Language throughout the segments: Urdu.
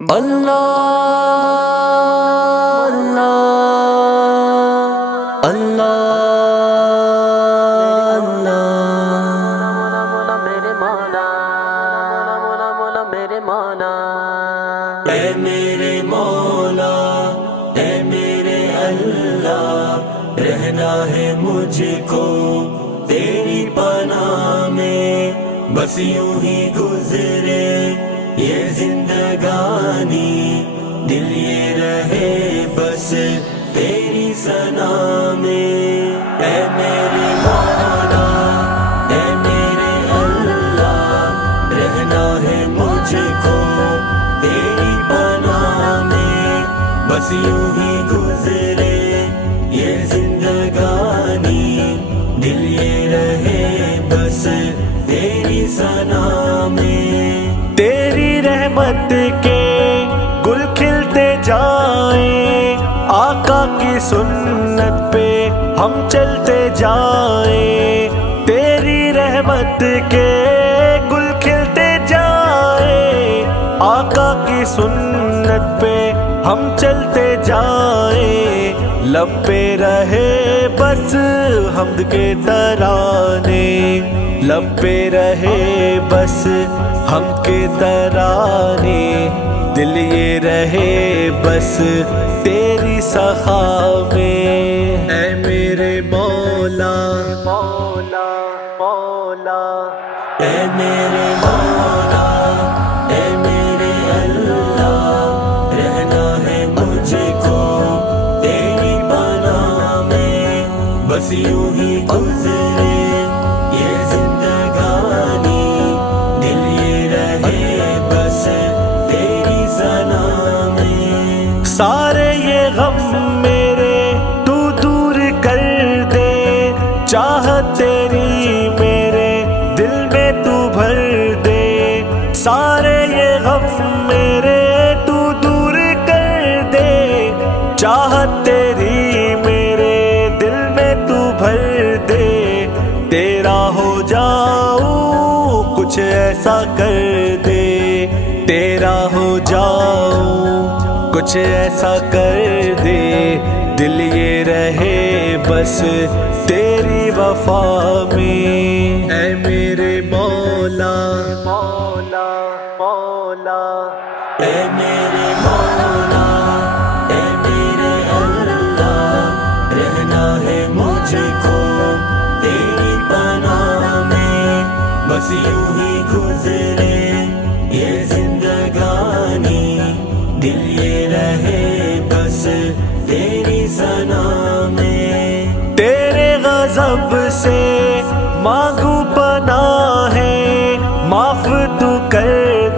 اللہ اللہ اللہ میرے مولا میرے مولا اے میرے مولا اے میرے اللہ رہنا ہے مجھ کو تیری پناہ میں بس یوں ہی گزرے یہ زندگانی دل یہ رہے بس تیری ثنا میں اے میرے مولا اے میرے اللہ رہنا ہے مجھ کو تیری پناہ میں بس یوں ہی گزرے یہ زندگانی دل یہ رہے بس تیری ثنا میں تیری رحمت کے گل کھلتے جائیں آقا کی سنت پہ ہم چلتے جائیں تیری رحمت کے گل کھلتے جائیں آقا کی سنت پہ ہم چلتے جائیں لب پہ رہے بس حمد کے ترانے لب پہ رہے بس ہم کے ترانے دل یہ رہے بس تیری سخا میں اے میرے مولا مولا مولا اے میرے مولا اے میرے اللہ رہنا ہے مجھ کو تیری پناہ میں بس یوں ہی گزرے یہ زندگانی دل یہ رہے بس تیری ثنا میں سارے یہ غم میرے تو دور کر دے چاہت تیری میرے دل میں تو بھر دے سارے یہ غم میرے تو دور کر دے چاہت تیری میرے دل میں تو بھر دے تیرا ہو جاؤں کچھ ایسا کر دے تیرا ہو جاؤں کچھ ایسا کر دے دل یہ رہے بس تیری وفا میں اے میرے مولا مولا مولا اے میرے مولا اے میرے اللہ رہنا ہے مجھ کو تیری پناہ میں بس یوں ہی گزرے یہ زندگانی دل یہ رہے بس تیری ثنا میں تیرے غضب سے مانگو پناہ ہے معاف تو کر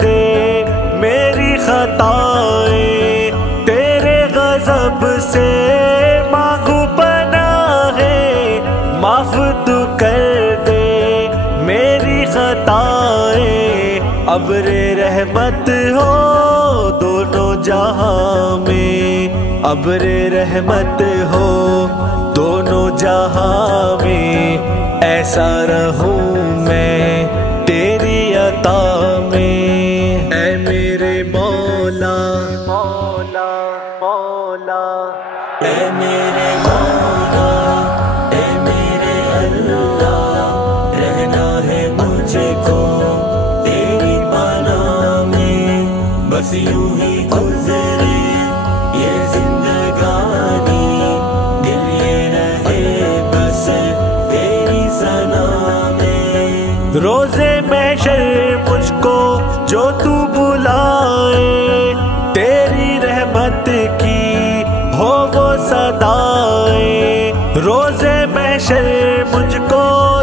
دے میری خطائیں تیرے غضب سے مانگو پناہ ہے معاف تو کر دے میری خطائیں ابر رحمت ہو دونوں جہاں میں ابر رحمت ہو دونوں جہاں میں ایسا رہوں میں تیری عطا میں اے میرے مولا مولا مولا اے میرے مولا اے میرے اللہ رہنا ہے مجھ کو تیری پناہ میں بس یوں ہی گزرے یہ زندگانی دل یہ رہے بس تیری ثنا میں روزے محشر مجھ کو جو تو بلائے تیری رحمت کی ہو وہ صدائیں روزے محشر مجھ کو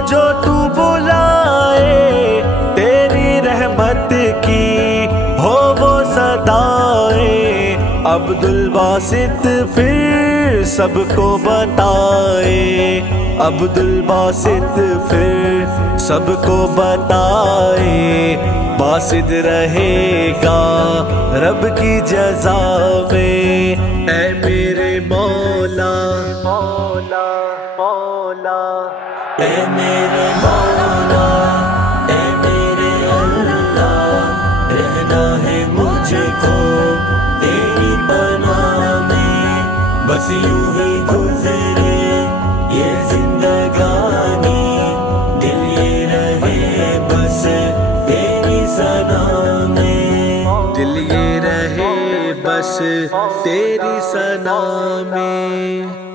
جو تو بلائے تیری رحمت کی ہو وہ صدائیں عبد الباسط پھر سب کو بتائے عبد الباسط پھر سب کو بتائے باسط رہے گا رب کی جزا میں اے میرے مولا مولا مولا اے میرے مولا اے میرے اللہ رہنا ہے مجھ کو بس یوں ہی گزرے یہ زندگانی، دل یہ رہے بس تیری ثنا میں، دل یہ رہے بس تیری ثنا میں۔